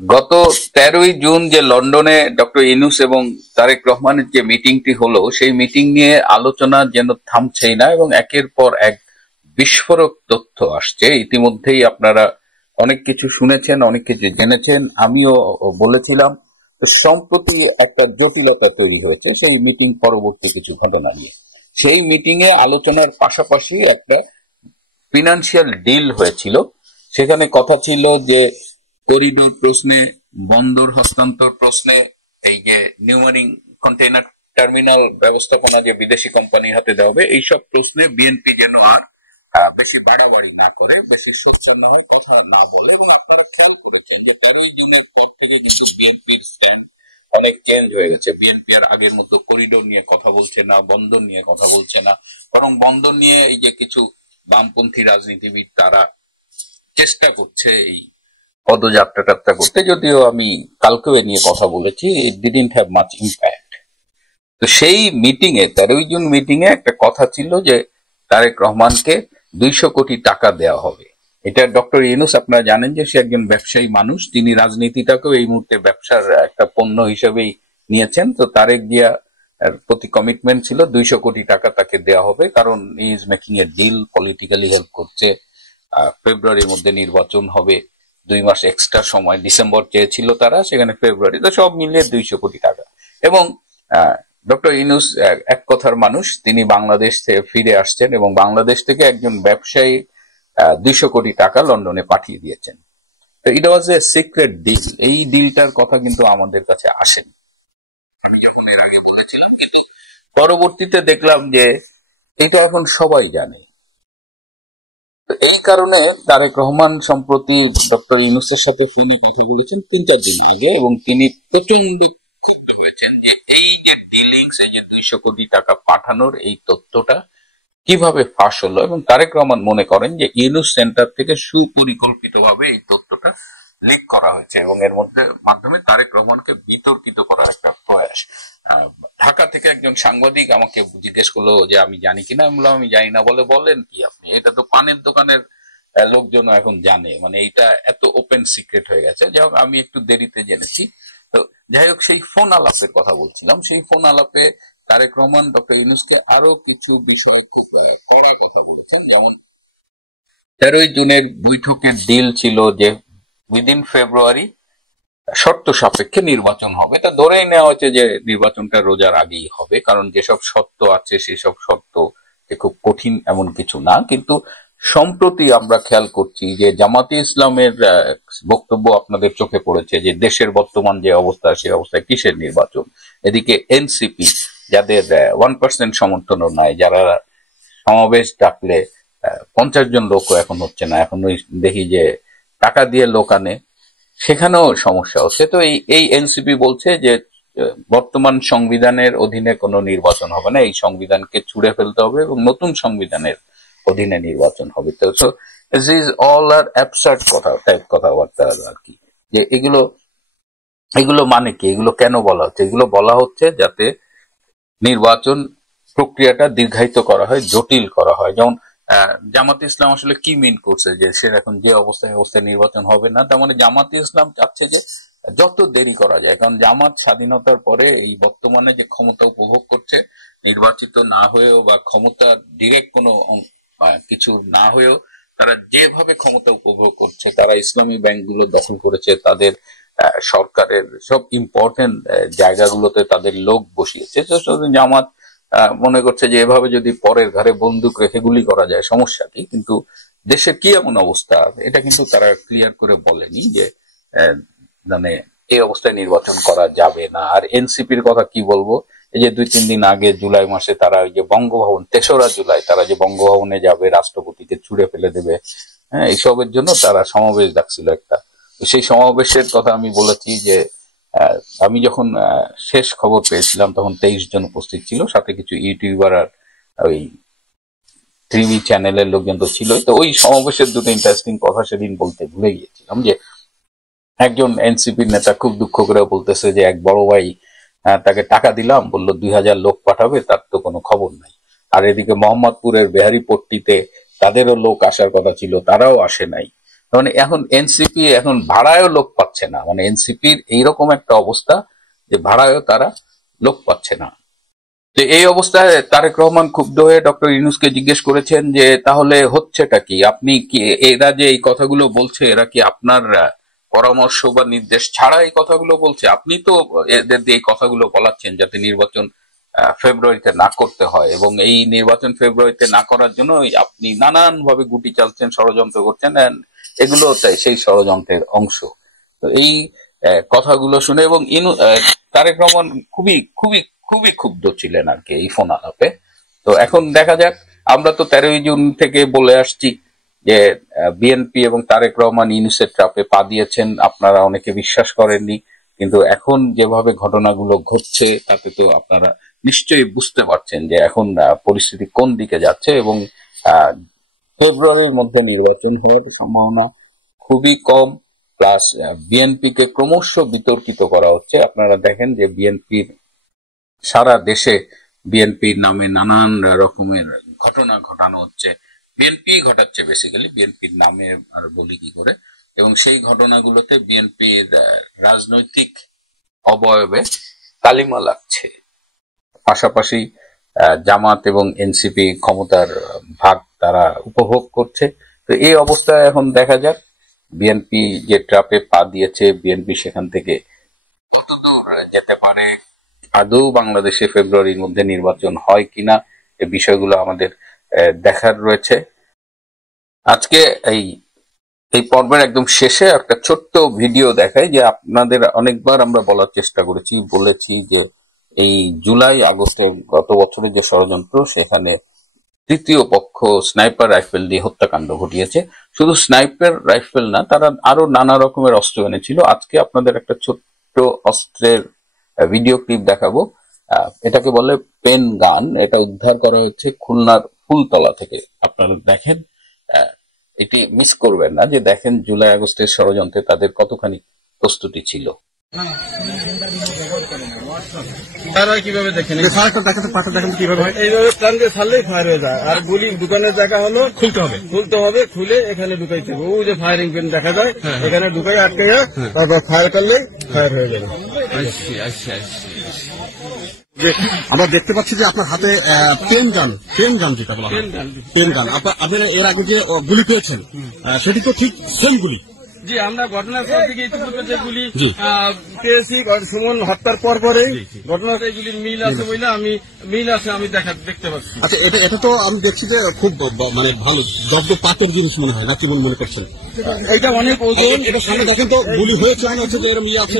গত 13ই জুন যে লন্ডনে ডক্টর ইউনূস এবং তারেক রহমানের যে মিটিংটি হলো, সেই মিটিং নিয়ে আলোচনা যেন থামছেই না এবং একের পর এক বিস্ফোরক তথ্য আসছে। ইতিমধ্যেই আপনারা অনেক কিছু শুনেছেন, অনেক কিছু জেনেছেন। আমিও বলেছিলাম। তো সম্প্রতি একটা জটিলতা তৈরি হয়েছে সেই মিটিং পরবর্তী কিছু ঘটনা নিয়ে। সেই মিটিং এ আলোচনার পাশাপাশি একটা ফিনান্সিয়াল ডিল হয়েছিল। সেখানে কথা ছিল যে করিডোর প্রশ্নে, বন্দর হস্তান্তর প্রশ্নে, এই যে নিউমারিং কন্টেইনার টার্মিনাল ব্যবস্থাপনা যে বিদেশি কোম্পানির হাতে দেওয়া হবে, এইসব প্রশ্নে বিএনপি যেন আর বেশি বাড়াবাড়ি না করে, বেশি সোচ্চার না হয়, কথা না বলে। এবং আপনারা খেয়াল করেছেন যে 13ই জুনের পর থেকে কিন্তু বিএনপির স্ট্যান্ড অনেক চেঞ্জ হয়ে গেছে। বিএনপি আর আগের মতো করিডোর নিয়ে কথা বলছে না, বন্দর নিয়ে কথা বলছে না, বরং বন্দর নিয়ে এই যে কিছু বামপন্থী রাজনীতিবিদ তারা চেষ্টা করছে এই পদযাত্রা করতে, যদিও আমি কালকেও এ নিয়ে কথা বলেছি, ইট ডিডন্ট হ্যাভ মাচ ইম্প্যাক্ট। তো সেই মিটিং এ 13ই জুন মিটিং এ একটা কথা ছিল যে তারেক রহমানকে 200 কোটি টাকা দেওয়া হবে। এটা ডক্টর ইউনূস, আপনারা জানেন যে সে একজন ব্যবসায়ী মানুষ, তিনি রাজনীতিটাকেও এই মুহূর্তে ব্যবসার একটা পণ্য হিসেবেই নিয়েছেন। তো তারেক জিয়া প্রতি কমিটমেন্ট ছিল 200 কোটি টাকা তাকে দেওয়া হবে, কারণ he is making a deal, politically help করছে। ফেব্রুয়ারির মধ্যে নির্বাচন হবে, 2 মাস এক্সট্রা সময়, ডিসেম্বর চেয়েছিল তারা, সেখানে ফেব্রুয়ারি, তো সব মিলিয়ে 200 কোটি টাকা। এবং ডক্টর ইউনূস এক কথার মানুষ, তিনি বাংলাদেশ থেকে ফিরে আসছেন এবং বাংলাদেশ থেকে একজন ব্যবসায়ী 200 কোটি টাকা লন্ডনে পাঠিয়ে দিয়েছেন। তো ইট ওয়াজ এ সিক্রেট ডিল। এই ডিলটার কথা কিন্তু আমাদের কাছে আসেনি, কিন্তু পরবর্তীতে দেখলাম যে এটা এখন সবাই জানে। এই কারণে তারেক রহমান সম্প্রতি ডক্টর ইউনূসের সাথে ফোনে কথা বলেছেন 3-4 দিন আগে, এবং তিনি প্রচন্ড ক্ষুব্ধ হয়েছেন যে এই যে ডিলিংস, এই যে 200 কোটি টাকা পাঠানোর এই তথ্যটা কিভাবে ফাঁস হলো। এবং তারেক রহমান মনে করেন যে ইউনূস সেন্টার থেকে সুপরিকল্পিতভাবে এই তথ্যটা লিক করা হয়েছে এবং এর মাধ্যমে তারেক রহমানকে বিতর্কিত করার একটা প্রয়াস। ঢাকা থেকে একজন সাংবাদিক আমাকে জিজ্ঞেস করলো যে আমি জানি কিনা। আমি বললাম আমি জানি না। বলেন কি আপনি? এটা তো পানের দোকানের লোকজন এখন জানে, মানে এটা এত ওপেন সিক্রেট হয়ে গেছে। যাই হোক, আমি একটু দেরিতে জেনেছি। তো যাই হোক, সেই ফোন আলাপের কথা বলছিলাম। সেই ফোন আলাপে তারেক রহমান ডক্টর ইউনূসকে আরো কিছু বিষয় খুব কড়া কথা বলেছেন। যেমন 13ই জুনের বৈঠকের ডিল ছিল যে উইদিন ফেব্রুয়ারি শর্ত সাপেক্ষে নির্বাচন হবে। তা ধরেই নেওয়া হচ্ছে যে নির্বাচনটা রোজার আগেই হবে, কারণ যেসব শর্ত আছে সেসব শর্ত খুব কঠিন এমন কিছু না। কিন্তু সম্প্রতি আমরা খেয়াল করছি যে জামাতে ইসলামের বক্তব্য আপনাদের চোখে পড়েছে যে দেশের বর্তমান যে অবস্থা, সেই অবস্থায় কিসের নির্বাচন। এদিকে এনসিপি, যাদের 1% সমর্থনও নাই, যারা সমাবেশ ডাকলে 50 জন লোকও এখন হচ্ছে না, এখন দেখি যে টাকা দিয়ে লোক আনে, সেখানেও সমস্যা হচ্ছে। তো এই এনসিপি বলছে যে বর্তমান সংবিধানের অধীনে কোনো নির্বাচন হবে না, এই সংবিধানকে ছুঁড়ে ফেলতে হবে এবং নতুন সংবিধানের অধীনে নির্বাচন হবে। তো সো দিস ইজ অল আর অ্যাবসার্ড কথাবার্তা আর কি। যে এগুলো মানে কি, এগুলো কেন বলা হচ্ছে? এগুলো বলা হচ্ছে যাতে নির্বাচন প্রক্রিয়াটা দীর্ঘায়িত করা হয়, জটিল করা হয়। যেমন জামাতে ইসলাম আসলে কি মিন করছে যে সে এখন যে অবস্থায় নির্বাচন হবে না, তার মানে জামাতে ইসলাম চাচ্ছে যে যত দেরি করা যায়। কারণ জামাত স্বাধীনতার পরে এই বর্তমানে যে ক্ষমতা উপভোগ করছে, নির্বাচিত না হয়েও বা ক্ষমতা ডিরেক্ট কোনো কিছু না হয়েও তারা যেভাবে ক্ষমতা উপভোগ করছে, তারা ইসলামী ব্যাংকগুলো দখল করেছে, তাদের সরকারের সব ইম্পর্টেন্ট জায়গাগুলোতে তাদের লোক বসিয়েছে। জামাত মনে করছে যে এভাবে যদি পরের ঘরে বন্দুক রেখে গুলি করা যায় সমস্যা কি, কিন্তু দেশের কি এমন অবস্থা, এটা কিন্তু তারা ক্লিয়ার করে বলেনি যে মানে এই অবস্থায় নির্বাচন করা যাবে না। আর এনসিপির কথা কি বলবো, এই যে 2-3 দিন আগে জুলাই মাসে তারা ওই যে বঙ্গভবন, 3রা জুলাই তারা যে বঙ্গভবনে যাবে, রাষ্ট্রপতিকে ছুড়ে ফেলে দেবে, হ্যাঁ, এইসবের জন্য তারা সমাবেশ ডাকছিল একটা। সেই সমাবেশের কথা আমি বলেছি যে আমি যখন শেষ খবর পেয়েছিলাম তখন 23 জন উপস্থিত ছিল, সাথে কিছু ইউটিউবার আর ওই টিভি চ্যানেলের লোকজন তো ছিল। তো ওই সমাবেশের দুটো ইন্টারেস্টিং কথা সেদিন বলতে ভুলে গিয়েছিলাম। যে একজন এনসিপির নেতা খুব দুঃখ করে বলতেছে যে এক বড় ভাই তাকে টাকা দিলাম, বললো 2000 লোক পাঠাবে, তার তো কোনো খবর নাই। আর এদিকে মোহাম্মদপুরের বেহারি পট্টিতে তাদেরও লোক আসার কথা ছিল, তারাও আসে নাই। মানে এখন এনসিপি এখন ভাড়ায়ও লোক পাচ্ছে না, মানে এনসিপির এইরকম একটা অবস্থা যে ভাড়ায়ও তারা লোক পাচ্ছে না। তো এই অবস্থায় তারেক রহমান ক্ষুব্ধ হয়ে ডক্টর ইউনূসকে জিজ্ঞেস করেছেন যে তাহলে হচ্ছেটা কি, আপনি কি এরা যে এই কথাগুলো বলছে এরা কি আপনার পরামর্শ বা নির্দেশ ছাড়া এই কথাগুলো বলছে? আপনি তো এদের দিয়ে এই কথাগুলো বলাচ্ছেন যাতে নির্বাচন ফেব্রুয়ারিতে না করতে হয়, এবং এই নির্বাচন ফেব্রুয়ারিতে না করার জন্য আপনি নানান ভাবে গুটি চালছেন, ষড়যন্ত্র করছেন, এগুলো তাই সেই ষড়যন্ত্রের অংশ। তো এই কথাগুলো শুনে এবং তারেক রহমান খুবই খুবই খুবই ক্ষুব্ধ ছিলেন আর কি এই ফোন আলাপে। তো এখন দেখা যাক, আমরা তো 13ই জুন থেকে বলে আসছি যে বিএনপি এবং তারেক রহমান ইউনূসের ট্রাপে পা দিয়েছেন, আপনারা অনেকে বিশ্বাস করেননি, কিন্তু এখন যেভাবে ঘটনাগুলো ঘটছে তাতে তো আপনারা নিশ্চয়ই বুঝতে পারছেন যে এখন পরিস্থিতি কোন দিকে যাচ্ছে, এবং ফেব্রুয়ারির মধ্যে নির্বাচন হওয়ার সম্ভাবনা খুবই কম। প্লাস বিএনপি কে ক্রমশ বিতর্কিত করা হচ্ছে। আপনারা দেখেন যে বিএনপির সারা দেশে বিএনপির নামে নানান রকমের ঘটনা ঘটানো হচ্ছে, বিএনপি ঘটাচ্ছে বেসিক্যালি, বিএনপির নামে আর বলি কি করে, এবং সেই ঘটনাগুলোতে বিএনপির রাজনৈতিক অবয়বে কালিমা লাগছে। পাশাপাশি জামাত এবং এনসিপি ক্ষমতার ভাগ তারা উপভোগ করছে। তো এই অবস্থায় এখন দেখা যাক বিএনপি যে ট্রাপে পা দিয়েছে, বিএনপি সেখান থেকে কতদূর যেতে পারে, আদৌ বাংলাদেশে ফেব্রুয়ারির মধ্যে নির্বাচন হয় কিনা, এই বিষয়গুলো আমাদের দেখার রয়েছে। আজকে এই পর্বের একদম শেষে একটা ছোট্ট ভিডিও দেখাই যে আপনাদের অনেকবার আমরা বলার চেষ্টা বলেছি যে এই জুলাই আগস্টের গত বছরের যে ষড়যন্ত্র, সেখানে তৃতীয় পক্ষ স্নাইপার রাইফেল দিয়ে হত্যাকাণ্ড ঘটিয়েছে। শুধু স্নাইপার রাইফেল না, তারা আরো নানা রকমের অস্ত্র এনেছিল। আজকে আপনাদের একটা ছোট্ট অস্ত্রের ভিডিও ক্লিপ দেখাবো। এটাকে বলে পেন গান। এটা উদ্ধার করা হচ্ছে খুলনার ফুলতলা থেকে। আপনারা দেখেন, এটি মিস করবেন না, যে দেখেন জুলাই আগস্টের ষড়যন্ত্রে তাদের কতখানি প্রস্তুতি ছিল। কিভাবে দেখেন এইভাবে প্ল্যান দিয়ে ছাড়লেই ফায়ার হয়ে যায়, আর গুলি দোকানের জায়গা হলো খুলতে হবে, খুলে এখানে ঢুকাইতে হবে। ও যে ফায়ারিং পেন দেখা যায়, এখানে ঢুকাই আটকে যায়, তারপর ফায়ার করলেই ফায়ার হয়ে যাবে। যে আমরা দেখতে পাচ্ছি যে আপনার হাতে পেন গান যেটা বলা হয়, পেন গান। আপনারা এর আগে যে গুলি পেয়েছেন সেটি তো ঠিক সেম গুলি? জি, আমরা ঘটনাস্থল থেকে ইতিপূর্বে যেগুলি পেয়েছি সুমন হত্যার পরে ঘটনাস্থলে এগুলির মিল আছে বলে আমি দেখতে পাচ্ছি। আচ্ছা, এটা তো আমি দেখছি যে খুব মানে ভালো জব্দ পাতের জিনিস মনে হয়, না কি মনে করছেন? এটা অনেক ওজন। এটা সামনে দেখেন তো গুলি হয়েছে, মনে হচ্ছে যে এরকম ইয়ে আছে।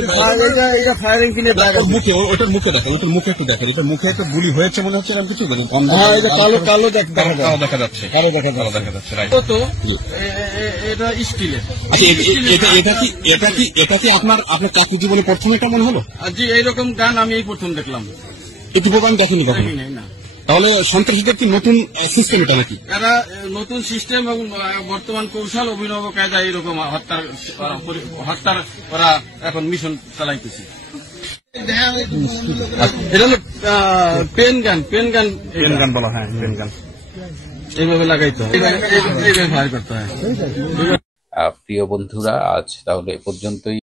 এটা ফায়ারিং কিনে মুখে, ওটার মুখে দেখেন, ওটার মুখে একটু দেখেন, এটার মুখে একটা গুলি হয়েছে মনে হচ্ছে এরকম কিছু, মানে কালো দেখা যাচ্ছে। তো এটা স্টিলের। এটা কি আপনার চাকরি জীবনে প্রথম এটা মনে হলো? জি, এইরকম গান আমি এই প্রথম দেখলাম। ইতিপূর্বে আমি দেখিনি কখনো। তাহলে সন্ত্রাসীদের কি নতুন সিস্টেম এটা নাকি? এরা নতুন সিস্টেম এবং বর্তমান কৌশল, অভিনব কায়দা এইরকম হত্যার ওরা এখন মিশন চালাইতেছে। এটা হলো পেন গান বলা হয়, পেন গান এইভাবে লাগাইতে হয়, এইভাবে ফায়ার করতে হয়। প্রিয় বন্ধুরা, আজ তাহলে এ পর্যন্তই।